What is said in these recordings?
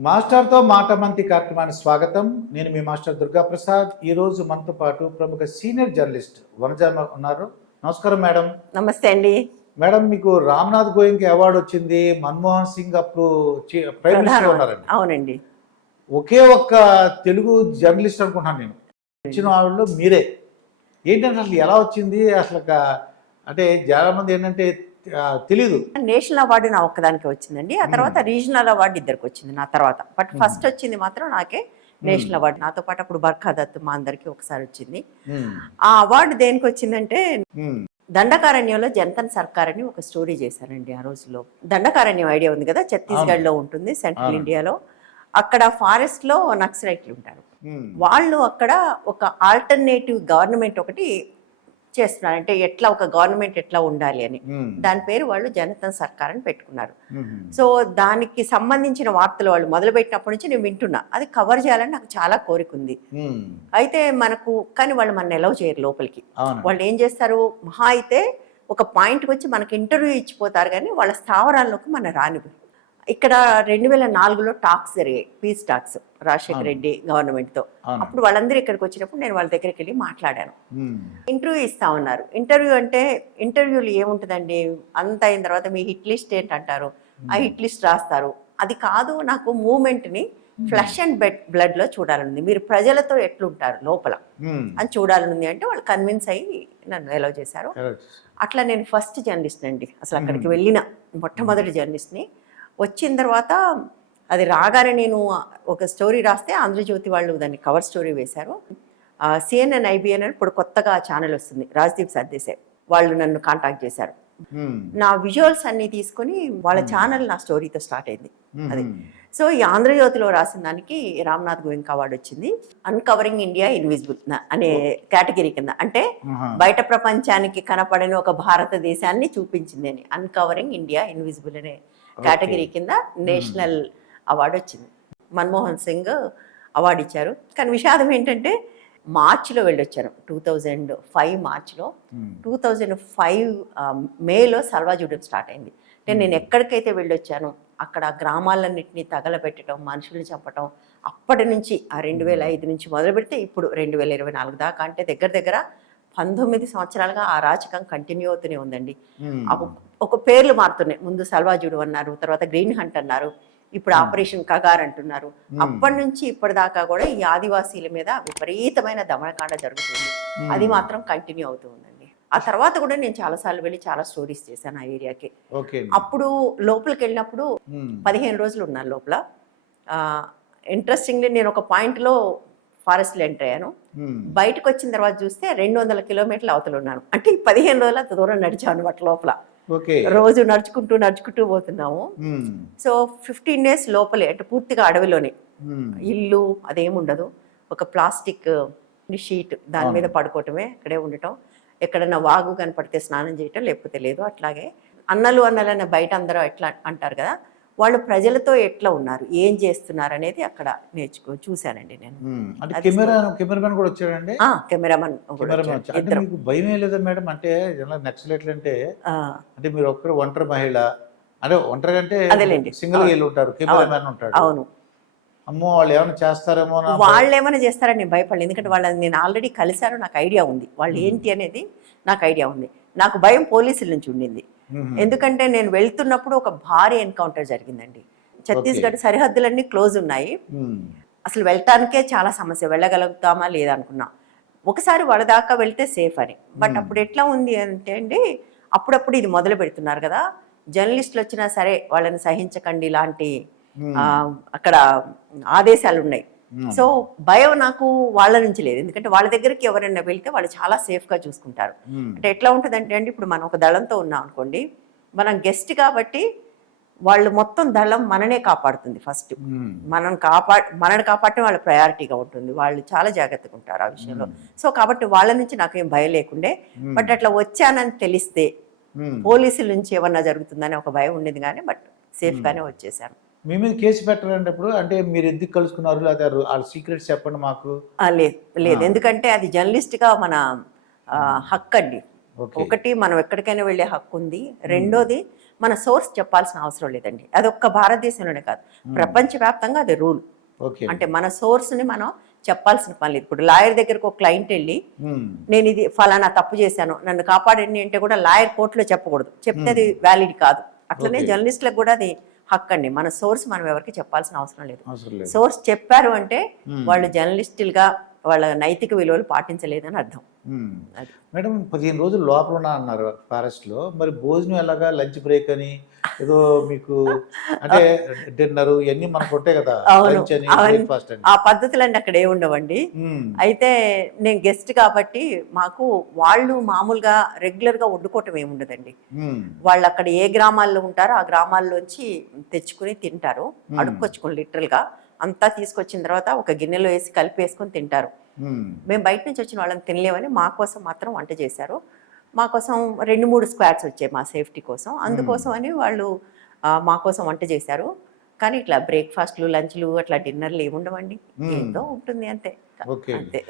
మాస్టర్తో మాట మంతి కార్యక్రమానికి స్వాగతం. నేను మీ మాస్టర్ దుర్గా ప్రసాద్ ఈ రోజు మనతో పాటు ప్రముఖ సీనియర్ జర్నలిస్ట్ వనజ ఉన్నారు. నమస్కారం మేడం. నమస్తే అండి. మేడం మీకు రామ్నాథ్ గోయంకి అవార్డు వచ్చింది. మన్మోహన్ సింగ్ అప్పుడు ప్రైమ్ మినిస్టర్ ఉన్నారండి. అవునండి. ఒకే ఒక్క తెలుగు జర్నలిస్ట్ అనుకుంటున్నాను నేను. ఇచ్చిన వాళ్ళు మీరే. ఏంటంటే అసలు ఎలా వచ్చింది? అసలు అంటే చాలా మంది ఏంటంటే తెలీదు. నేషనల్ అవార్డు నా ఒక్కదానికి వచ్చిందండి. ఆ తర్వాత రీజనల్ అవార్డు ఇద్దరికి వచ్చింది నా తర్వాత. బట్ ఫస్ట్ వచ్చింది మాత్రం నాకే నేషనల్ అవార్డు. నాతో పాటు అప్పుడు బర్ఖా దత్ మా అందరికి ఒకసారి వచ్చింది. ఆ అవార్డు దేనికి వచ్చిందంటే దండకారణ్యంలో జనతన్ సర్కార్ అని ఒక స్టోరీ చేశానండి ఆ రోజులో దండకారణ్యం ఐడియా ఉంది కదా? ఛత్తీస్గఢ్లో ఉంటుంది సెంట్రల్. ఇండియాలో. అక్కడ ఫారెస్ట్లో నక్సలైట్లు ఉంటారు. వాళ్ళు అక్కడ ఒక ఆల్టర్నేటివ్ గవర్నమెంట్ ఒకటి చేస్తున్నారు. అంటే ఎట్లా ఒక గవర్నమెంట్ ఎట్లా ఉండాలి అని. దాని పేరు వాళ్ళు జనతన్ సర్కార్ అని పెట్టుకున్నారు సో దానికి సంబంధించిన వార్తలు వాళ్ళు మొదలుపెట్టినప్పటి నుంచి నేను వింటున్నా. అది కవర్ చేయాలని నాకు చాలా కోరిక ఉంది. అయితే మనకు కానీ వాళ్ళు మన ఎలవ్ చేయరు లోపలికి. వాళ్ళు ఏం చేస్తారు? మహా అయితే ఒక పాయింట్కి వచ్చి మనకి ఇంటర్వ్యూ ఇచ్చిపోతారు కానీ వాళ్ళ స్థావరాల్లోకి మన రానివ్వరు. ఇక్కడ రెండు వేల నాలుగులో టాక్స్ జరిగాయి పీస్ టాక్స్ రాజశేఖర. రెడ్డి గవర్నమెంట్తో. అప్పుడు వాళ్ళందరూ ఇక్కడికి వచ్చినప్పుడు నేను వాళ్ళ దగ్గరికి వెళ్ళి మాట్లాడాను. ఇంటర్వ్యూ ఇస్తా ఉన్నారు. ఇంటర్వ్యూ అంటే ఇంటర్వ్యూలు ఏముంటుందండి? అంత అయిన తర్వాత మీ హిట్ లిస్ట్ ఏంటంటారు? ఆ హిట్ లిస్ట్ రాస్తారు. అది కాదు నాకు మూమెంట్ని ఫ్లష్ అండ్ బెడ్ బ్లడ్లో చూడాలనుంది. మీరు ప్రజలతో ఎట్లుంటారు లోపల? అని చూడాలనుంది అంటే వాళ్ళు కన్విన్స్ అయ్యి నన్ను ఎలవ్ చేశారు. అట్లా నేను ఫస్ట్ జర్నలిస్ట్ అండి. అసలు అక్కడికి వెళ్ళిన మొట్టమొదటి జర్నలిస్ట్ని. వచ్చిన తర్వాత అది రాగానే నేను ఒక స్టోరీ రాస్తే ఆంధ్రజ్యోతి వాళ్ళు దాన్ని కవర్ స్టోరీ వేశారు. సిఎన్ఎన్ ఐబిఎన్ అని ఇప్పుడు కొత్తగా ఛానల్ వస్తుంది. రాజ్దీప్ సర్దేశాయ్ వాళ్ళు నన్ను కాంటాక్ట్ చేశారు. నా విజువల్స్ అన్ని తీసుకొని వాళ్ళ ఛానల్ నా స్టోరీతో స్టార్ట్ అయింది. అది. సో ఈ ఆంధ్రజ్యోతిలో రాసిన దానికి రామ్నాథ్ గోవింద్ అవార్డు వచ్చింది. అన్కవరింగ్ ఇండియా ఇన్విజిబుల్ అనే కేటగిరీ కింద. అంటే. బయట ప్రపంచానికి కనపడని ఒక భారతదేశాన్ని చూపించింది అని. అన్కవరింగ్ ఇండియా ఇన్విజిబుల్ అనే కేటగిరీ కింద నేషనల్ అవార్డు వచ్చింది. మన్మోహన్ సింగ్ అవార్డు ఇచ్చారు. కానీ విషాదం ఏంటంటే మార్చిలో వెళ్ళొచ్చాను టూ థౌజండ్ ఫైవ్ మార్చ్లో. టూ థౌజండ్ ఫైవ్ మేలో సల్వాజూడెం స్టార్ట్ అయింది. నేను నేను ఎక్కడికైతే వెళ్ళొచ్చానో అక్కడ గ్రామాలన్నింటినీ తగలబెట్టడం మనుషుల్ని చంపటం అప్పటి నుంచి ఆ రెండు వేల ఐదు నుంచి మొదలు పెడితే ఇప్పుడు రెండు వేల ఇరవై నాలుగు దాకా. అంటే దగ్గర దగ్గర పంతొమ్మిది సంవత్సరాలుగా ఆ రాజకం కంటిన్యూ అవుతూనే ఉందండి. ఒక- పేర్లు మారుతున్నాయి. ముందు సల్వాజుడు అన్నారు తర్వాత గ్రీన్ హంట్ అన్నారు ఇప్పుడు ఆపరేషన్ కగార్ అంటున్నారు. అప్పటి నుంచి ఇప్పటిదాకా కూడా ఈ ఆదివాసీల మీద విపరీతమైన దమనకాండ జరుగుతుంది. అది మాత్రం కంటిన్యూ అవుతూ ఉందండి. ఆ తర్వాత కూడా నేను చాలాసార్లు వెళ్ళి చాలా స్టోరీస్ చేశాను ఆ ఏరియాకి. అప్పుడు లోపలికి వెళ్ళినప్పుడు పదిహేను రోజులు ఉన్నాను లోపల. ఇంట్రెస్టింగ్లీ నేను ఒక పాయింట్లో ఫారెస్ట్లో ఎంటర్ అయ్యాను. బయటకు వచ్చిన తర్వాత చూస్తే రెండు వందల కిలోమీటర్ల అవతల ఉన్నాను. అంటే పదిహేను రోజులు దూరం నడిచాను అనమాట లోపల. రోజు నడుచుకుంటూ నడుచుకుంటూ పోతున్నాము. సో ఫిఫ్టీన్ డేస్ లోపలే అంటే పూర్తిగా అడవిలోనే. ఇల్లు అదేముండదు. ఒక ప్లాస్టిక్ షీట్ దాని మీద పడుకోవటమే అక్కడే ఉండటం. ఎక్కడన్నా వాగు కనపడితే స్నానం చేయటం లేకపోతే లేదు అట్లాగే. అన్నలు అన్నలన్న బయట అందరూ ఎట్లా అంటారు కదా వాళ్ళు ప్రజలతో ఎట్లా ఉన్నారు? ఏం చేస్తున్నారు అనేది అక్కడ నేర్చుకో చూశానండి నేను. అది కెమెరామెన్ కూడా వచ్చాడండి? కెమెరామన్ మీకు భయమే లేదా మేడం? అంటే నక్సలైట్లు అంటే ఆ, అంటే మీరు ఒక్కరు ఒంటరి మహిళ. అంటే ఒంటరి అంటే. సింగిల్ వీళ్ళు ఉంటారు. కెమెరామెన్ ఉంటాడు. అవును. అమ్మో వాళ్ళు ఏమైనా చేస్తారేమో వాళ్ళు ఏమైనా చేస్తారని నేను భయపడలేదు. ఎందుకంటే వాళ్ళని నేను ఆల్రెడీ కలిశాను. నాకు ఐడియా ఉంది. వాళ్ళు ఏంటి అనేది నాకు ఐడియా ఉంది. నాకు భయం పోలీసుల నుంచి ఉండింది. ఎందుకంటే నేను వెళ్తున్నప్పుడు ఒక భారీ ఎన్కౌంటర్ జరిగిందండి. ఛత్తీస్గఢ్ సరిహద్దులన్నీ క్లోజ్ ఉన్నాయి. అసలు వెళ్ళటానికే చాలా సమస్య. వెళ్ళగలుగుతామా లేదా అనుకున్నా. ఒకసారి వాళ్ళ దాకా వెళ్తే సేఫ్ అని. బట్. అప్పుడు ఎట్లా ఉంది అంటే అండి అప్పుడప్పుడు ఇది మొదలు పెడుతున్నారు కదా. జర్నలిస్టులు వచ్చినా సరే వాళ్ళని సహించకండి లాంటి ఉమ్, ఆ, అక్కడ ఆదేశాలు ఉన్నాయి. సో భయం నాకు వాళ్ళ నుంచి లేదు. ఎందుకంటే వాళ్ళ దగ్గరికి ఎవరైనా వెళ్తే వాళ్ళు చాలా సేఫ్గా చూసుకుంటారు. ఉమ్, అంటే ఎట్లా ఉంటుందంటే అండి ఇప్పుడు మనం ఒక దళంతో ఉన్నాం అనుకోండి మనం గెస్ట్ కాబట్టి వాళ్ళు మొత్తం దళం మననే కాపాడుతుంది ఫస్ట్. ఉమ్, మనం కాపా మనని కాపాడటం వాళ్ళ ప్రయారిటీగా ఉంటుంది. వాళ్ళు చాలా జాగ్రత్తగా ఉంటారు ఆ విషయంలో. సో కాబట్టి వాళ్ళ నుంచి నాకేం భయం లేకుండే బట్ అట్లా వచ్చానని తెలిస్తే. పోలీసుల నుంచి ఏమన్నా జరుగుతుందని ఒక భయం ఉండేది కానీ బట్ సేఫ్గానే వచ్చేసాను. మీ మీద కేసు పెట్టారంటే ఇప్పుడు అంటే మీరు ఎందుకు కలుసుకున్నారు? లేదా వాళ్ళ సీక్రెట్స్ చెప్పండి మాకు. లేదు. లేదు. ఎందుకంటే అది జర్నలిస్ట్గా మన హక్కు అండి. ఒకటి మనం ఎక్కడికైనా వెళ్ళే హక్కు ఉంది. రెండోది మన సోర్స్ చెప్పాల్సిన అవసరం లేదండి. అది ఒక్క భారతదేశంలోనే కాదు. ప్రపంచవ్యాప్తంగా అది రూల్. అంటే మన సోర్స్ని మనం చెప్పాల్సిన పని లేదు. ఇప్పుడు లాయర్ దగ్గరకు ఒక క్లయింట్ వెళ్ళి నేను ఇది ఫలానా తప్పు చేశాను నన్ను కాపాడండి అంటే కూడా లాయర్ కోర్టులో చెప్పకూడదు. చెప్తే అది వ్యాలిడ్ కాదు. అట్లనే. జర్నలిస్టులకు కూడా అది హక్కు అండి మన సోర్స్ మనం ఎవరికి చెప్పాల్సిన అవసరం లేదు. సోర్స్ చెప్పారు అంటే. వాళ్ళు జర్నలిస్టులుగా వాళ్ళ నైతిక విలువలు పాటించలేదని అర్థం. మేడం పదిహేను రోజులు లోపల ఉన్నా అన్నారు ఫారెస్ట్లో మరి భోజనం ఎలాగా? లంచ్ బ్రేక్ అని? ఏదో మీకు అంటే డిన్నర్ ఇవన్నీ మనకు ఉంటాయి కదా? ఆ పద్ధతులన్నీ అక్కడ ఏ ఉండవండి అయితే నేను గెస్ట్ కాబట్టి మాకు వాళ్ళు మామూలుగా రెగ్యులర్గా వండుకోవటం ఏమి ఉండదండి వాళ్ళు అక్కడ ఏ గ్రామాల్లో ఉంటారో ఆ గ్రామాల్లోంచి తెచ్చుకుని తింటారు. అడుక్కొచ్చుకుని లిటరల్గా. అంతా తీసుకొచ్చిన తర్వాత ఒక గిన్నెలో వేసి కలిపి వేసుకొని తింటారు మేము బయట నుంచి వచ్చిన వాళ్ళని తినలేమని మా కోసం మాత్రం వంట చేశారు. మా కోసం రెండు మూడు స్క్వాడ్స్ వచ్చాయి మా సేఫ్టీ కోసం. అందుకోసం అని వాళ్ళు మా కోసం వంట చేశారు. కానీ ఇట్లా బ్రేక్ఫాస్ట్లు లంచ్లు అట్లా డిన్నర్లు ఏమి ఉండవండి. ఏదో ఉంటుంది అంతే. అంతే.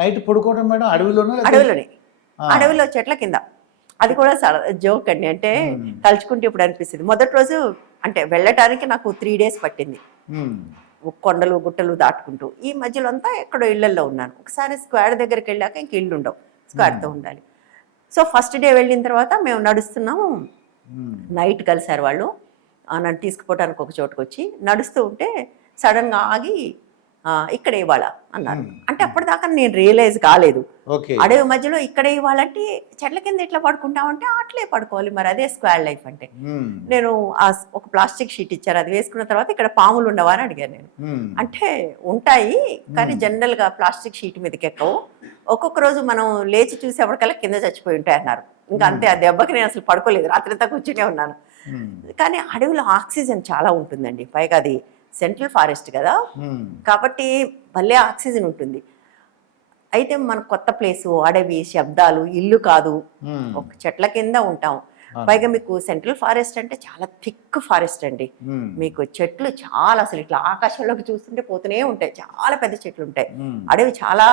నైట్ పడుకోవడం మేడం అడవిలోనే అడవిలోనే. అడవిలో చెట్ల కింద. అది కూడా జోక్ అండి. అంటే. తలుచుకుంటే ఇప్పుడు అనిపిస్తుంది. మొదటి రోజు అంటే వెళ్ళటానికి నాకు త్రీ డేస్ పట్టింది. కొండలు గుట్టలు దాటుకుంటూ. ఈ మధ్యలో అంతా ఎక్కడో ఇళ్ళలో ఉన్నాను. ఒకసారి స్క్వాడ్ దగ్గరికి వెళ్ళాక ఇంక ఇల్లు ఉండవు. స్క్వాడ్తో ఉండాలి. సో ఫస్ట్ డే వెళ్ళిన తర్వాత మేము నడుస్తున్నాము. నైట్ కలిసారు వాళ్ళు. ఆ, నన్ను తీసుకుపోవడానికి ఒక చోటుకు వచ్చి నడుస్తూ ఉంటే సడన్గా ఆగి ఇక్కడే ఇవాళ అన్నారు. అంటే అప్పటిదాకా నేను రియలైజ్ కాలేదు. అడవి మధ్యలో ఇక్కడే ఇవ్వాలంటే చెట్ల కింద ఇట్లా పడుకుంటామంటే అట్లే పడుకోవాలి మరి అదే స్క్వాడ్ లైఫ్ అంటే. నేను ఆ ఒక ప్లాస్టిక్ షీట్ ఇచ్చారు అది వేసుకున్న తర్వాత ఇక్కడ పాములు ఉండవా అని అడిగాను నేను. అంటే ఉంటాయి కానీ. జనరల్గా ప్లాస్టిక్ షీట్ మీదకి ఎక్కవు. ఒక్కొక్క రోజు మనం లేచి చూసేప్పటికల్లా కింద చచ్చిపోయి ఉంటాయి అన్నారు. ఇంకా అంతే ఆ దెబ్బకి నేను అసలు పడుకోలేదు రాత్రంతా కూర్చునే ఉన్నాను. కానీ అడవిలో ఆక్సిజన్ చాలా ఉంటుందండి. పైగా అది సెంట్రల్ ఫారెస్ట్ కదా? కాబట్టి భలే ఆక్సిజన్ ఉంటుంది. అయితే మన కొత్త ప్లేసు అడవి శబ్దాలు ఇల్లు కాదు. ఒక చెట్ల కింద ఉంటాం. పైగా మీకు సెంట్రల్ ఫారెస్ట్ అంటే చాలా థిక్ ఫారెస్ట్ అండి. మీకు చెట్లు చాలా అసలు ఇట్లా ఆకాశంలోకి చూస్తుంటే పోతూనే ఉంటాయి. చాలా పెద్ద చెట్లు ఉంటాయి. అడవి చాలా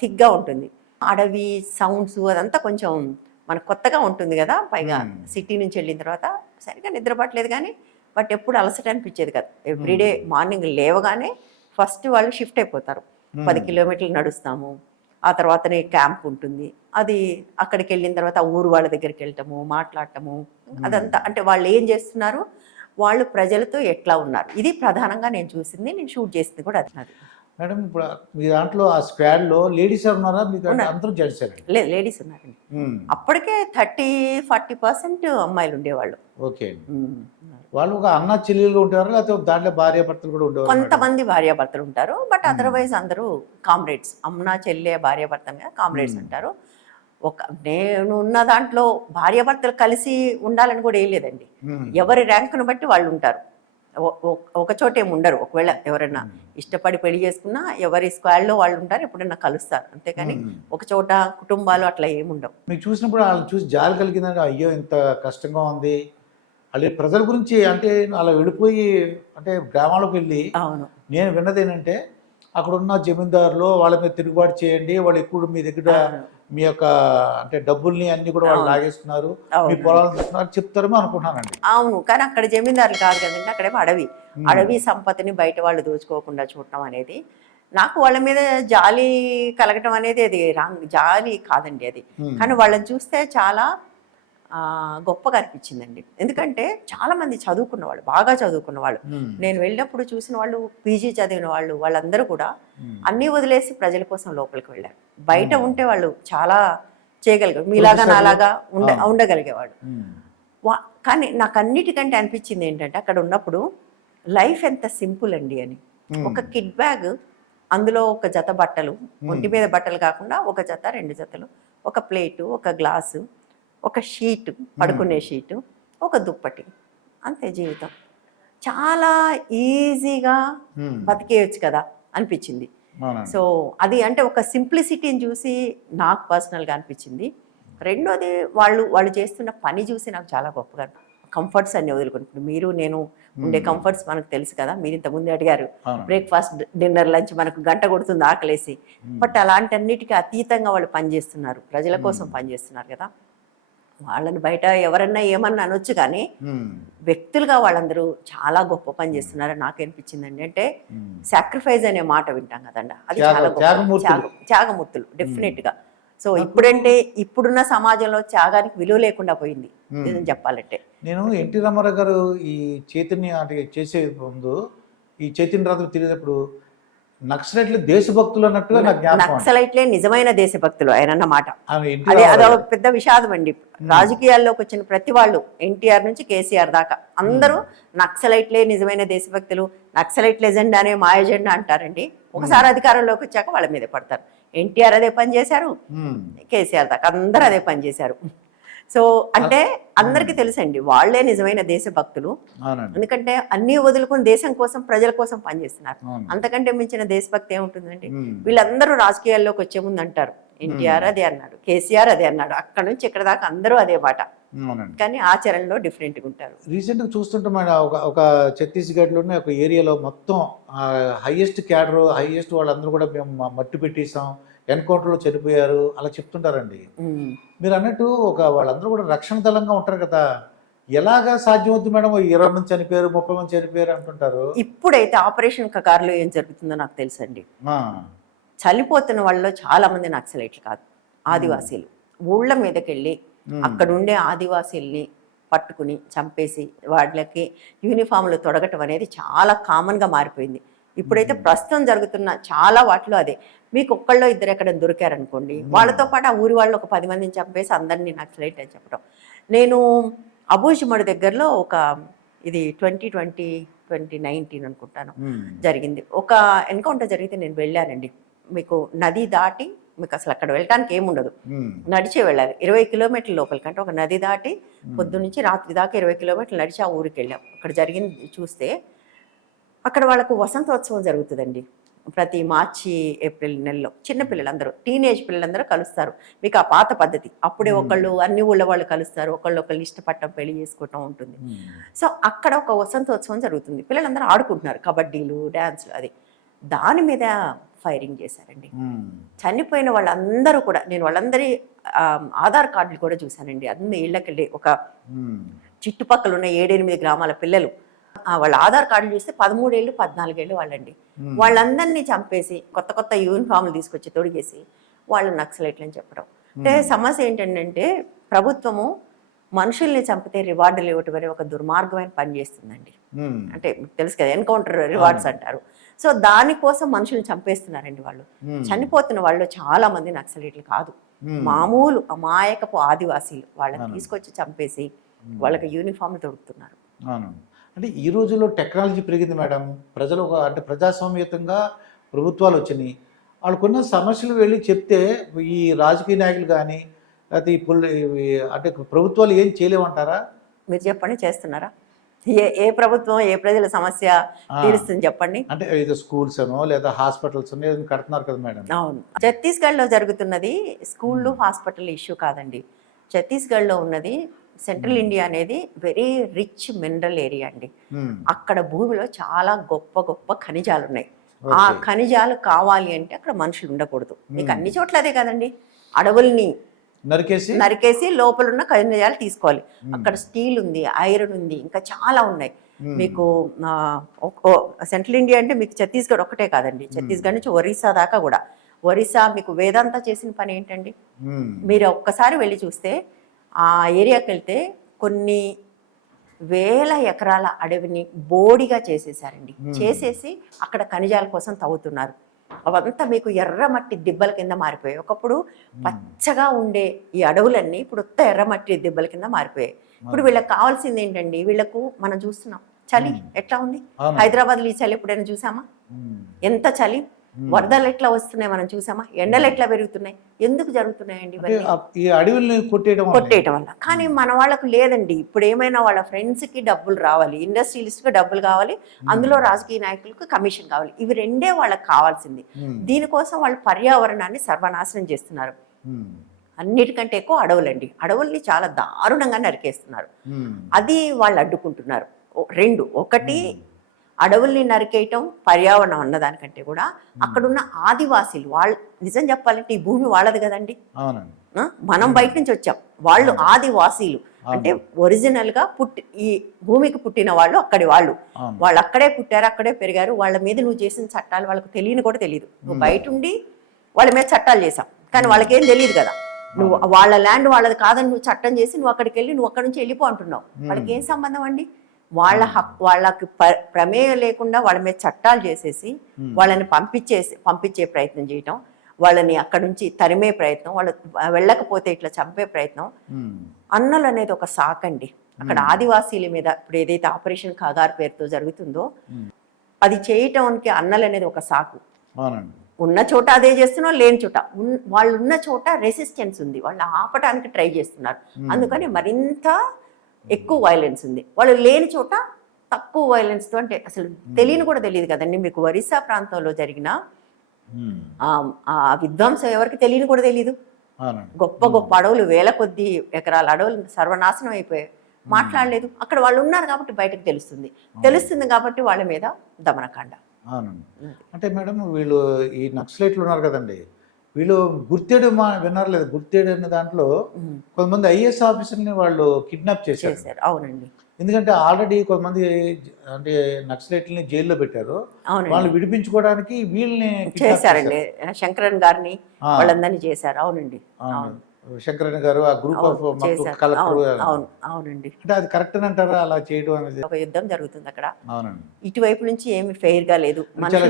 థిక్గా ఉంటుంది. అడవి సౌండ్స్ అదంతా కొంచెం మనకు కొత్తగా ఉంటుంది కదా? పైగా. సిటీ నుంచి వెళ్ళిన తర్వాత సరిగ్గా నిద్రపట్టలేదు కానీ బట్ ఎప్పుడు అలసట అనిపించేది కదా. ఎవ్రీడే మార్నింగ్ లేవగానే ఫస్ట్ వాళ్ళు షిఫ్ట్ అయిపోతారు. Hmm. పది కిలోమీటర్లు నడుస్తాము. ఆ తర్వాతనే క్యాంప్ ఉంటుంది. అది అక్కడికి వెళ్ళిన తర్వాత ఊరు వాళ్ళ దగ్గరికి వెళ్ళటము మాట్లాడటము అదంతా. అంటే వాళ్ళు ఏం చేస్తున్నారు? వాళ్ళు ప్రజలతో ఎట్లా ఉన్నారు? ఇది ప్రధానంగా నేను చూసింది. నేను షూట్ చేసింది కూడా అది. మేడం ఇప్పుడు మీ దాంట్లో ఆ స్క్వాడ్లో లేడీస్ ఉన్నారా? మీకు. అందరూ జెంట్స్ లేదు లేడీస్ ఉన్నారండి. అప్పటికే థర్టీ ఫార్టీ పర్సెంట్ అమ్మాయిలు ఉండేవాళ్ళు. ఓకే. వాళ్ళు ఒక అన్న చెల్లెలుగా ఉంటారా లేకపోతే దాంట్లో భార్య భర్తలు కూడా ఉండేవారు మేడం? కొంతమంది భార్యాభర్తలు ఉంటారు బట్ అదర్వైజ్ అందరూ కామ్రేడ్స్. అమ్మ చెల్లె భార్యాభర్తగా కామ్రేడ్స్ Hmm. ఉంటారు. ఒక నేను ఉన్న దాంట్లో భార్యాభర్తలు కలిసి ఉండాలని కూడా ఏం లేదండి. ఎవరి ర్యాంకును బట్టి వాళ్ళు ఉంటారు. ఒక చోట ఏమి ఉండరు. ఒకవేళ ఎవరైనా ఇష్టపడి పెళ్ళి చేసుకున్నా ఎవరి స్క్వాడ్లో వాళ్ళు ఉంటారు ఎప్పుడైనా కలుస్తారు. అంతేకాని. ఒక చోట కుటుంబాలు అట్లా ఏమి ఉండవు. మీకు చూసినప్పుడు వాళ్ళని చూసి జాలి కలిగిందని అయ్యో ఇంత కష్టంగా ఉంది వాళ్ళు ప్రజల గురించి అంటే అలా వెళ్ళిపోయి అంటే గ్రామాలకు వెళ్ళి అవును నేను విన్నది ఏంటంటే అక్కడ ఉన్న జమీందారులు వాళ్ళ మీద తిరుగుబాటు చేయండి వాళ్ళు ఎక్కువ మీ దగ్గర. మీ యొక్క అంటే డబ్బుల్ని అన్ని కూడా వాళ్ళు. లాగేస్తున్నారు మీ పొలాలు తీసుకున్నారు చెప్తారేమో అనుకుంటున్నానండి అవును కానీ అక్కడ జమీందారులు కాదు కదండి అక్కడేమో అడవి. అడవి సంపత్తిని బయట వాళ్ళు దోచుకోకుండా చూడటం అనేది నాకు వాళ్ళ మీద జాలి కలగటం అనేది అది రాంగ్ జాలి కాదండి అది. కానీ వాళ్ళని చూస్తే చాలా గొప్పగా అనిపించిందండి ఎందుకంటే చాలా మంది చదువుకున్న వాళ్ళు బాగా చదువుకున్న వాళ్ళు. నేను వెళ్ళినప్పుడు చూసిన వాళ్ళు పీజీ చదివిన వాళ్ళు వాళ్ళందరూ కూడా. అన్నీ వదిలేసి ప్రజల కోసం లోపలికి వెళ్ళారు బయట. ఉంటే వాళ్ళు చాలా చేయగలిగారు మీలాగా? నాలాగా ఉండ. ఉండగలిగేవాడు కానీ నాకు అన్నిటికంటే అనిపించింది ఏంటంటే అక్కడ ఉన్నప్పుడు లైఫ్ ఎంత సింపుల్ అండి అని. ఒక కిడ్ బ్యాగ్ అందులో ఒక జత బట్టలు ఒంటి మీద బట్టలు కాకుండా ఒక జత రెండు జతలు ఒక ప్లేటు ఒక గ్లాసు ఒక షీటు పడుకునే షీటు ఒక దుప్పటి అంతే జీవితం చాలా ఈజీగా. బతికేయచ్చు కదా అనిపించింది. సో అది అంటే ఒక సింప్లిసిటీని చూసి నాకు పర్సనల్గా అనిపించింది రెండోది వాళ్ళు వాళ్ళు చేస్తున్న పని చూసి నాకు చాలా గొప్పగా కంఫర్ట్స్ అన్ని వదులుకుంటుంది మీరు నేను ఉండే. కంఫర్ట్స్ మనకు తెలుసు కదా మీరు ఇంత ముందే అడిగారు. బ్రేక్ఫాస్ట్ డిన్నర్ లంచ్ మనకు గంట కొడుతుంది ఆకలేసి. బట్ అలాంటి అన్నిటికీ అతీతంగా వాళ్ళు పనిచేస్తున్నారు ప్రజల కోసం. పనిచేస్తున్నారు కదా వాళ్ళని బయట ఎవరన్నా ఏమన్నా అనొచ్చు కానీ వ్యక్తులుగా వాళ్ళందరూ చాలా గొప్ప పని చేస్తున్నారని నాకు అనిపించిందండి. అంటే ఉమ్. సాక్రిఫైస్ అనే మాట వింటాం కదండి. అది చాలా గొప్ప త్యాగమూర్తులు. త్యాగం త్యాగమూర్తులు డెఫినెట్గా. సో ఇప్పుడంటే ఇప్పుడున్న సమాజంలో త్యాగానికి విలువ లేకుండా పోయింది. నిజం చెప్పాలంటే. నేను ఎన్టీ రామారావు గారు ఈ చైతన్య అంటే చేసే ముందు ఈ చైతన్య రథం తిరిగేటప్పుడు నక్సలైట్లు దేశభక్తులు అన్నట్టుగా నాకు. నక్సలైట్లే నిజమైన దేశభక్తులు ఆయన అన్నమాట అదే అదొక పెద్ద విషాదం అండి రాజకీయాల్లోకి వచ్చిన ప్రతి వాళ్ళు ఎన్టీఆర్ నుంచి కేసీఆర్ దాకా అందరూ నక్సలైట్లే నిజమైన దేశభక్తులు నక్సలైట్ ఎజెండా అనే మా ఎజెండా అంటారండి. ఒకసారి అధికారంలోకి వచ్చాక వాళ్ళ మీద పడతారు. ఎన్టీఆర్ అదే పని చేశారు కేసీఆర్ దాకా అందరూ అదే పని చేశారు. సో అంటే అందరికీ తెలుసండి వాళ్ళే నిజమైన దేశభక్తులు. అవునండి. ఎందుకంటే అన్ని వదులుకొని దేశం కోసం ప్రజల కోసం పనిచేస్తున్నారు. అంతకంటే మించిన దేశభక్తి ఏముంటుందండి? వీళ్ళందరూ రాజకీయాల్లోకి వచ్చే ముందు అంటారు. ఎన్టీఆర్ అదే అన్నాడు కేసీఆర్ అదే అన్నాడు అక్కడ నుంచి ఇక్కడ దాకా అందరూ అదే మాట అవునండి. కానీ ఆచరణలో డిఫరెంట్గా ఉంటారు. రీసెంట్గా చూస్తుంటే మన ఒక ఒక ఛత్తీస్గఢ్లోనే ఒక ఏరియాలో మొత్తం హైయెస్ట్ క్యాడర్ హైయెస్ట్ వాళ్ళందరూ కూడా మేము మట్టి పెట్టేసాం. ఎన్కౌంటర్లో చనిపోయారు అలా చెప్తుంటారండి. మీరు అన్నట్టు ఒక వాళ్ళందరూ కూడా రక్షణ దళంగా ఉంటారు కదా. ఎలాగా సాధ్యమవుతుంది మేడం ఇరవై మంది చనిపోయారు ముప్పై మంది చనిపోయారు అంటుంటారు? ఇప్పుడైతే ఆపరేషన్ కకార్లో ఏం జరుగుతుందో నాకు తెలుసండి. చనిపోతున్న వాళ్ళలో చాలా మంది నక్సలైట్లు కాదు ఆదివాసీలు. ఊళ్ళ మీదకెళ్ళి ఉమ్, అక్కడ ఉండే ఆదివాసీల్ని పట్టుకుని చంపేసి వాళ్ళకి యూనిఫామ్లు తొడగటం అనేది చాలా కామన్గా మారిపోయింది. ఇప్పుడైతే ప్రస్తుతం జరుగుతున్న చాలా వాటిలో అదే. మీకు ఒక్కళ్ళో ఇద్దరు ఎక్కడ దొరికారనుకోండి వాళ్ళతో పాటు ఆ ఊరి వాళ్ళు ఒక పది మందిని చంపేసి అందరినీ నక్సలైట్ అని చెప్పడం. నేను అబూజిమడి దగ్గరలో ఒక ఇది ట్వంటీ ట్వంటీ ట్వంటీ నైన్టీన్ అనుకుంటాను జరిగింది. ఒక ఎన్కౌంటర్ జరిగితే నేను వెళ్ళానండి. మీకు నది దాటి మీకు అసలు అక్కడ వెళ్ళటానికి ఏముండదు నడిచే వెళ్ళాలి. ఇరవై కిలోమీటర్ల లోపలికి అంటే ఒక నది దాటి పొద్దు నుంచి రాత్రి దాకా ఇరవై కిలోమీటర్లు నడిచి ఆ ఊరికి వెళ్ళాం. అక్కడ జరిగింది చూస్తే అక్కడ వాళ్ళకు వసంతోత్సవం జరుగుతుందండి. ప్రతి మార్చి ఏప్రిల్ నెలలో చిన్న పిల్లలందరూ టీనేజ్ పిల్లలందరూ కలుస్తారు. మీకు ఆ పాత పద్ధతి. అప్పుడే ఒకళ్ళు అన్ని ఊళ్ళ వాళ్ళు కలుస్తారు. ఒకళ్ళు ఒకళ్ళు ఇష్టపడటం పెళ్ళి చేసుకోవటం ఉంటుంది. సో అక్కడ ఒక వసంతోత్సవం జరుగుతుంది. పిల్లలందరూ ఆడుకుంటున్నారు. కబడ్డీలు డ్యాన్స్లు అది. దాని మీద ఫైరింగ్ చేశారండి. చనిపోయిన వాళ్ళందరూ కూడా నేను వాళ్ళందరి ఆధార్ కార్డులు కూడా చూశానండి. అన్ని ఇళ్ళకెళ్ళి ఒక చుట్టుపక్కల ఉన్న ఏడెనిమిది గ్రామాల పిల్లలు వాళ్ళ ఆధార్ కార్డులు చూస్తే పదమూడేళ్ళు పద్నాలుగేళ్ళు వాళ్ళండి. ఉమ్. వాళ్ళందరినీ చంపేసి కొత్త కొత్త యూనిఫామ్లు తీసుకొచ్చి తొడిగేసి వాళ్ళు నక్సలైట్లు అని చెప్పడం. అంటే సమస్య ఏంటంటే ప్రభుత్వము మనుషుల్ని చంపితే రివార్డులు ఇవ్వటం అనే ఒక దుర్మార్గమైన పని చేస్తుందండి. ఉమ్, అంటే తెలుసు కదా ఎన్కౌంటర్ రివార్డ్స్ అంటారు. సో దానికోసం మనుషుల్ని చంపేస్తున్నారండి వాళ్ళు. చనిపోతున్న వాళ్ళు చాలా మంది నక్సలైట్లు కాదు. మామూలు అమాయకపు ఆదివాసీలు వాళ్ళని తీసుకొచ్చి చంపేసి వాళ్ళకి యూనిఫామ్ తొడుగుతున్నారు అంటే ఈ రోజుల్లో టెక్నాలజీ పెరిగింది మేడం. ప్రజలు ఒక అంటే ప్రజాస్వామ్యతంగా ప్రభుత్వాలు వచ్చినాయి. వాళ్ళకున్న సమస్యలు వెళ్ళి చెప్తే ఈ రాజకీయ నాయకులు కానీ లేకపోతే ఈ పుల్ అంటే ప్రభుత్వాలు ఏం చేయలేమంటారా? మీరు చెప్పండి చేస్తున్నారా? ఏ ఏ ప్రభుత్వం ఏ ప్రజల సమస్య. తీరుస్తుంది చెప్పండి? అంటే ఏదో స్కూల్స్ అనో లేదా హాస్పిటల్స్ కడుతున్నారు కదా మేడం. అవును. ఛత్తీస్గఢ్లో జరుగుతున్నది స్కూళ్ళు హాస్పిటల్ ఇష్యూ కాదండి. ఛత్తీస్గఢ్లో ఉన్నది సెంట్రల్ ఇండియా అనేది వెరీ రిచ్ మినరల్ ఏరియా అండి. ఉమ్, అక్కడ భూమిలో చాలా గొప్ప గొప్ప ఖనిజాలు ఉన్నాయి ఆ. ఖనిజాలు కావాలి అంటే అక్కడ మనుషులు ఉండకూడదు. మీకు అన్ని చోట్ల అదే కదండి. అడవుల్ని నరికేసి? నరికేసి లోపల ఉన్న ఖనిజాలు తీసుకోవాలి. అక్కడ స్టీల్ ఉంది ఐరన్ ఉంది ఇంకా చాలా ఉన్నాయి. మీకు సెంట్రల్ ఇండియా అంటే మీకు ఛత్తీస్గఢ్ ఒకటే కాదండి. ఛత్తీస్గఢ్ నుంచి ఒరిస్సా దాకా కూడా. ఒరిస్సా మీకు వేదాంత చేసిన పని ఏంటండి? మీరు ఒక్కసారి వెళ్ళి చూస్తే ఆ ఏరియాకి వెళ్తే కొన్ని వేల ఎకరాల అడవిని బోడిగా చేసేసారండి చేసేసి అక్కడ ఖనిజాల కోసం తవ్వుతున్నారు. అవంతా మీకు ఎర్రమట్టి దిబ్బల కింద మారిపోయాయి. ఒకప్పుడు పచ్చగా ఉండే ఈ అడవులన్నీ ఇప్పుడు ఉత్త ఎర్రమట్టి దిబ్బల కింద మారిపోయాయి. ఇప్పుడు వీళ్ళకి కావాల్సింది ఏంటండి? వీళ్ళకు మనం చూస్తున్నాం చలి ఎట్లా ఉంది. హైదరాబాద్లో ఈ చలి ఎప్పుడైనా చూసామా? ఎంత చలి? వరదలు ఎట్లా వస్తున్నాయి మనం చూసామా? ఎండలు ఎట్లా పెరుగుతున్నాయి? ఎందుకు జరుగుతున్నాయండి ఈ అడవుల్ని కొట్టేయడం వల్ల. కానీ మన వాళ్ళకు లేదండి. ఇప్పుడు ఏమైనా వాళ్ళ ఫ్రెండ్స్కి డబ్బులు రావాలి ఇండస్ట్రియలిస్ట్కి డబ్బులు కావాలి అందులో రాజకీయ నాయకులకు కమిషన్ కావాలి. ఇవి రెండే వాళ్ళకి కావాల్సింది. దీనికోసం వాళ్ళు పర్యావరణాన్ని సర్వనాశనం చేస్తున్నారు. అన్నిటికంటే ఎక్కువ అడవులండి. అడవుల్ని చాలా దారుణంగా నరికేస్తున్నారు. అది వాళ్ళు అడ్డుకుంటున్నారు. రెండు. ఒకటి అడవుల్ని నరికేయటం పర్యావరణం అన్నదానికంటే కూడా అక్కడున్న ఆదివాసీలు వాళ్ళు నిజం చెప్పాలంటే ఈ భూమి వాళ్ళది కదండి? మనం బయట నుంచి వచ్చాం. వాళ్ళు ఆదివాసీలు. అంటే ఒరిజినల్గా పుట్టి ఈ భూమికి పుట్టిన వాళ్ళు అక్కడి వాళ్ళు. వాళ్ళు అక్కడే పుట్టారు అక్కడే పెరిగారు. వాళ్ళ మీద నువ్వు చేసిన చట్టాలు వాళ్ళకి తెలియని కూడా తెలియదు నువ్వు బయట ఉండి వాళ్ళ మీద చట్టాలు చేసావు కానీ వాళ్ళకేం తెలియదు కదా. నువ్వు వాళ్ళ ల్యాండ్ వాళ్ళది కాదని నువ్వు చట్టం చేసి నువ్వు అక్కడికి వెళ్ళి నువ్వు అక్కడి నుంచి వెళ్ళిపో అంటున్నావు. వాళ్ళకి ఏం సంబంధం అండి? వాళ్ళ హక్ వాళ్ళకి ప్రమేయం లేకుండా వాళ్ళ మీద చట్టాలు చేసేసి వాళ్ళని పంపించేసి పంపించే ప్రయత్నం చేయటం వాళ్ళని అక్కడి నుంచి తరిమే ప్రయత్నం వాళ్ళు వెళ్ళకపోతే ఇట్లా చంపే ప్రయత్నం. ఉమ్. అన్నలు అనేది ఒక సాకండి అక్కడ ఆదివాసీల మీద ఇప్పుడు ఏదైతే ఆపరేషన్ ఖగార్ పేరుతో జరుగుతుందో Hmm. అది చేయటానికి అన్నలు అనేది ఒక సాకు. ఉన్న చోట అదే చేస్తున్నాం లేని చోట. వాళ్ళు ఉన్న చోట రెసిస్టెన్స్ ఉంది. వాళ్ళు ఆపడానికి ట్రై చేస్తున్నారు. అందుకని మరింత ఎక్కువ వైలెన్స్ ఉంది. వాళ్ళు లేని చోట తక్కువ వైలెన్స్తో అంటే అసలు తెలియని కూడా తెలియదు కదండి. మీకు ఒరిస్సా ప్రాంతంలో జరిగిన ఉమ్. ఆ- ఆ విధ్వంసం ఎవరికి తెలియని కూడా తెలియదు గొప్ప గొప్ప అడవులు వేల కొద్ది ఎకరాల అడవులు సర్వనాశనం అయిపోయాయి. మాట్లాడలేదు. అక్కడ వాళ్ళు ఉన్నారు కాబట్టి బయటకు తెలుస్తుంది. తెలుస్తుంది కాబట్టి వాళ్ళ మీద దమనకాండ. అంటే మేడం వీళ్ళు ఈ నక్సలైట్లు ఉన్నారు కదండి. వీళ్ళు గుర్తేడు మా విన్నారు లేదు. గుర్తేడు అనే దాంట్లో కొంతమంది ఐఏఎస్ ఆఫీసర్ని వాళ్ళు కిడ్నాప్ చేశారు. అవునండి. ఎందుకంటే ఆల్రెడీ కొంతమంది అంటే నక్సలైట్లని జైల్లో పెట్టారు. వాళ్ళు విడిపించుకోవడానికి వీళ్ళని చేశారండి. శంకరన్ గారిని. వాళ్ళందరినీ చేశారు. అవునండి. అవును. శంకరన్ గారు ఆ గ్రూప్ ఆఫ్ కలెక్టర్ అవును అవును అవునండి. అంటే అది కరెక్ట్ అంటారా? అలా చేయడం అనేది? ఒక యుద్ధం జరుగుతుంది అక్కడ. అవునండి. ఇటువైపు నుంచి ఏమి ఫెయిర్గా లేదు.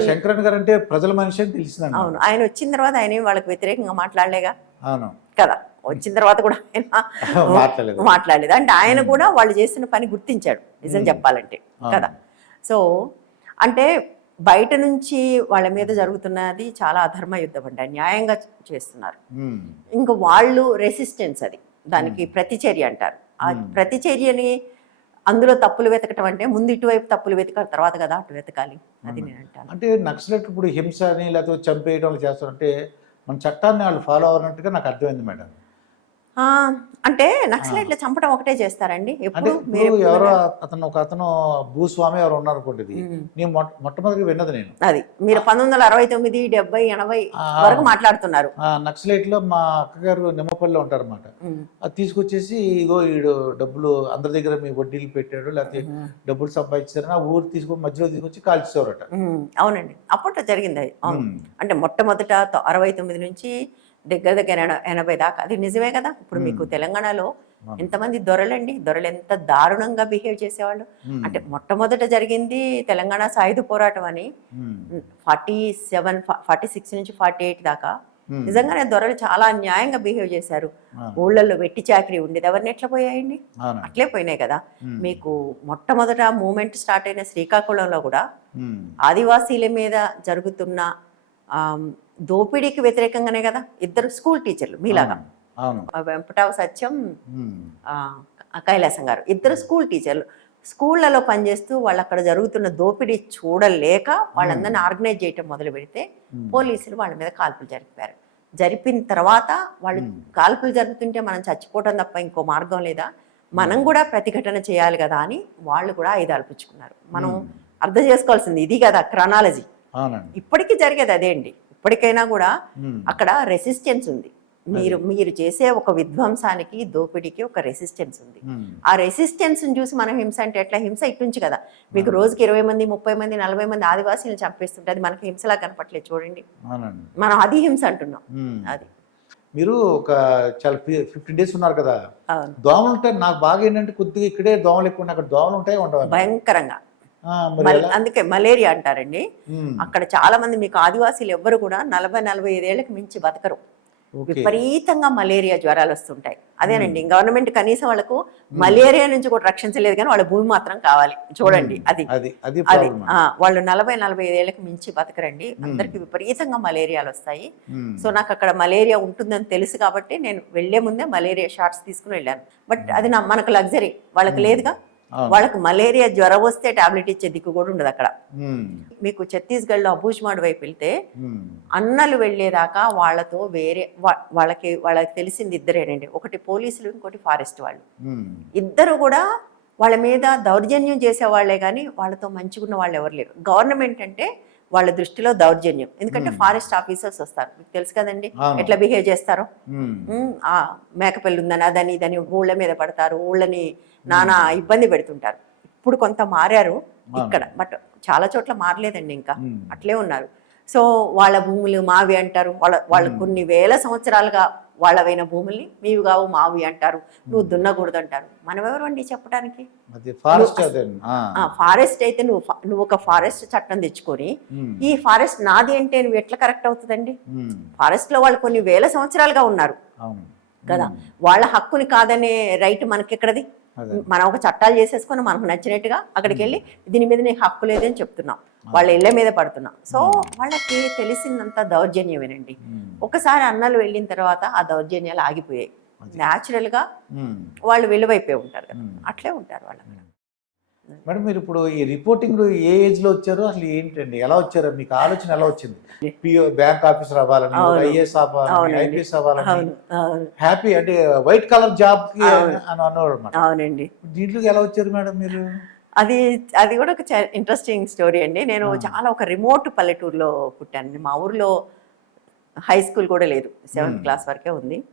శంకరన్ గారు అంటే ప్రజల మనిషి అని తెలిసిందండి. అవును ఆయన వచ్చిన తర్వాత ఆయన వాళ్ళకి వ్యతిరేకంగా మాట్లాడలేగా? అవును. కదా వచ్చిన తర్వాత కూడా ఆయన మాట్లాడలేదు. మాట్లాడలేదు. అంటే ఆయన కూడా వాళ్ళు చేసిన పని గుర్తించాడు నిజం చెప్పాలంటే కదా. సో అంటే బయట నుంచి వాళ్ళ మీద జరుగుతున్నది చాలా అధర్మ యుద్ధం అండి అన్యాయంగా చేస్తున్నారు. ఇంకా వాళ్ళు రెసిస్టెన్స్ అది. దానికి ప్రతిచర్య అంటారు. ఆ ప్రతిచర్యని అందులో తప్పులు వెతకటం అంటే ముందు ఇటువైపు తప్పులు వెతకాలి తర్వాత కదా అటు వెతకాలి. అది నేను అంటాను. అంటే నక్సలైట్ ఇప్పుడు హింస అని లేకపోతే చంపేయడం చేస్తారంటే మన చట్టాన్ని వాళ్ళు ఫాలో అవ్వాలంటే నాకు అర్థమైంది మేడం. అంటే నక్సలైట్లు చంపడం ఒకటే చేస్తారండి ఎప్పుడు మీరు ఎవరో? అతను ఒక అతను భూస్వామి ఎవరు ఉన్నారు అనుకోండి. నేను మొట్ట మొట్టమొదటి విన్నది నేను అది మీరు పంతొమ్మిది వందల అరవై తొమ్మిది డెబ్బై ఎనభై. వరకు మాట్లాడుతున్నారు ఆ నక్సలైట్లో మా అక్కగారు నిమ్మపల్లిలో ఉంటారన్నమాట. అది తీసుకొచ్చేసి ఇగో ఈడు డబ్బులు అందరి దగ్గర మీ వడ్డీలు పెట్టాడు లేకపోతే. డబ్బులు సంపాదించారని ఆ ఊరు తీసుకొని మధ్యలో తీసుకొచ్చి కాల్చేసేవారట అవునండి అప్పట్లో జరిగింది అది అవును. అంటే మొట్టమొదట అరవై తొమ్మిది నుంచి దగ్గర దగ్గర ఎన- ఎనభై దాకా అది నిజమే కదా ఇప్పుడు మీకు తెలంగాణలో. ఎంతమంది దొరలండి దొరలు ఎంత దారుణంగా బిహేవ్ చేసేవాళ్ళు. అంటే మొట్టమొదట జరిగింది తెలంగాణ సాయుధ పోరాటం అని. ఫార్టీ సెవెన్ ఫార్టీ సిక్స్ నుంచి ఫార్టీ ఎయిట్ దాకా. నిజంగానే దొరలు చాలా అన్యాయంగా బిహేవ్ చేశారు. ఊళ్ళల్లో వెట్టి చాకరీ ఉండేది ఎవరిని ఎట్లా పోయాయండి అట్లే పోయినాయి కదా. మీకు మొట్టమొదట మూమెంట్ స్టార్ట్ అయిన శ్రీకాకుళంలో కూడా. ఆదివాసీల మీద జరుగుతున్న దోపిడీకి వ్యతిరేకంగానే కదా ఇద్దరు స్కూల్ టీచర్లు మీలాగా. వెంపటావు సత్యం కైలాసం గారు. ఇద్దరు స్కూల్ టీచర్లు. స్కూళ్ళలో పనిచేస్తూ వాళ్ళు అక్కడ జరుగుతున్న దోపిడీ చూడలేక వాళ్ళందరినీ ఆర్గనైజ్ చేయటం మొదలు పెడితే. పోలీసులు వాళ్ళ మీద కాల్పులు జరిపారు. జరిపిన తర్వాత వాళ్ళు కాల్పులు జరుపుతుంటే మనం చచ్చిపోవటం తప్ప ఇంకో మార్గం లేదా? మనం కూడా ప్రతిఘటన చేయాలి కదా అని వాళ్ళు కూడా ఆయుధాలు పుచ్చుకున్నారు మనం అర్థం చేసుకోవాల్సింది ఇది కదా క్రనాలజీ. ఇప్పటికీ జరిగేది అదే అండి. ఇప్పటికైనా కూడా. అక్కడ రెసిస్టెన్స్ ఉంది. మీరు మీరు చేసే ఒక విధ్వంసానికి దోపిడీకి ఒక రెసిస్టెన్స్ ఉంది. ఆ రెసిస్టెన్స్ చూసి మనం హింస అంటే ఎట్లా? హింస ఇట్టుంచి కదా. మీకు రోజుకి ఇరవై మంది ముప్పై మంది నలభై మంది ఆదివాసీలను చంపేస్తుంటే అది మనకి హింసలా కనపట్లేదు చూడండి. మనం అది హింస అంటున్నాం. అది. మీరు ఒక చాలా ఫిఫ్టీన్ డేస్ ఉన్నారు కదా. దోమలు ఉంటాయి నాకు బాగా ఏంటంటే కొద్దిగా ఇక్కడే దోమలు ఎక్కువ. అక్కడ దోమలు ఉంటాయి ఉండవు భయంకరంగా? అందుకే మలేరియా అంటారండి. అక్కడ చాలా మంది మీకు ఆదివాసీలు ఎవ్వరు కూడా నలభై నలభై ఐదేళ్ళకు మించి బతకరు. విపరీతంగా మలేరియా జ్వరాలు వస్తుంటాయి. అదేనండి గవర్నమెంట్ కనీసం వాళ్ళకు మలేరియా నుంచి కూడా రక్షించలేదు కానీ వాళ్ళ భూమి మాత్రం కావాలి. చూడండి అది. అది వాళ్ళు నలభై నలభై ఐదేళ్ళకు మించి బతకరండి. అందరికి విపరీతంగా మలేరియాలు వస్తాయి. సో నాకు అక్కడ మలేరియా ఉంటుందని తెలుసు కాబట్టి నేను వెళ్ళే ముందే మలేరియా షాట్స్ తీసుకుని వెళ్ళాను. బట్ అది నా మనకు లగ్జరీ. వాళ్ళకి లేదుగా. వాళ్ళకి మలేరియా జ్వరం వస్తే టాబ్లెట్ ఇచ్చే దిక్కు కూడా ఉండదు అక్కడ. మీకు ఛత్తీస్గఢ్లో అబూజ్మాడ్ వైపు వెళ్తే. అన్నలు వెళ్ళేదాకా వాళ్ళతో వేరే వా- వాళ్ళకి వాళ్ళకి తెలిసింది ఇద్దరేనండి ఒకటి పోలీసులు ఇంకోటి ఫారెస్ట్ వాళ్ళు. ఇద్దరు కూడా వాళ్ళ మీద దౌర్జన్యం చేసేవాళ్ళే కానీ వాళ్ళతో మంచిగున్న వాళ్ళు ఎవరు లేరు గవర్నమెంట్ అంటే వాళ్ళ దృష్టిలో దౌర్జన్యం. ఎందుకంటే ఫారెస్ట్ ఆఫీసర్స్ వస్తారు. మీకు తెలుసు కదండి. ఎట్లా బిహేవ్ చేస్తారో? ఆ మేకపిల్లి ఉందని అదని ఇదని ఊళ్ళ మీద పడతారు. ఊళ్ళని నానా ఇబ్బంది పెడుతుంటారు. ఇప్పుడు కొంత మారారు ఇక్కడ. బట్ చాలా చోట్ల మారలేదండి ఇంకా. అట్లే ఉన్నారు. సో వాళ్ళ భూములు మావి అంటారు. వాళ్ళ వాళ్ళు కొన్ని వేల సంవత్సరాలుగా వాళ్ళవైన భూముల్ని మీవి కావు మావి అంటారు. నువ్వు దున్నకూడదు అంటారు మనం ఎవరు అండి చెప్పడానికి ఫారెస్ట్ అయితే నువ్వు నువ్వు ఒక ఫారెస్ట్ చట్టం తెచ్చుకొని ఈ ఫారెస్ట్ నాది అంటే నువ్వు ఎట్లా కరెక్ట్ అవుతుందండి? ఫారెస్ట్లో వాళ్ళు కొన్ని వేల సంవత్సరాలుగా ఉన్నారు. కదా? వాళ్ళ హక్కుని కాదనే రైట్ మనకెక్కడది? అదే. మనం ఒక చట్టాలు చేసేసుకొని మనకు నచ్చినట్టుగా అక్కడికి వెళ్ళి దీని మీద నీకు హక్కు లేదని చెప్తున్నాం. వాళ్ళ ఇళ్ళ మీద పడుతున్నాం. సో వాళ్ళకి తెలిసిందంత దౌర్జన్యమేనండి. ఒకసారి అన్నలు వెళ్ళిన తర్వాత ఆ దౌర్జన్యాలు ఆగిపోయాయి. న్యాచురల్గా ఉమ్. వాళ్ళు విలువైపోయి ఉంటారు కదా. అట్లే ఉంటారు వాళ్ళు. మేడం మీరు ఇప్పుడు ఈ రిపోర్టింగ్ ఏ ఏజ్లో వచ్చారు? అసలు ఏంటండి? ఎలా వచ్చారు? మీకు ఆలోచన ఎలా వచ్చింది? బ్యాంక్ ఆఫీసర్ అవ్వాలని. ఐఏఎస్ అవ్వాలని. ఐపీఎస్ అవ్వాలని హ్యాపీ అంటే వైట్ కలర్ జాబ్కి. అని అన్నవాడు అవునండి. దీంట్లోకి ఎలా వచ్చారు మేడం మీరు? అది అది కూడా ఒక ఇంట్రెస్టింగ్ స్టోరీ అండి. నేను చాలా ఒక రిమోట్ పల్లెటూరులో పుట్టాను మా ఊర్లో హై స్కూల్ కూడా లేదు. సెవెంత్ క్లాస్ వరకే ఉంది.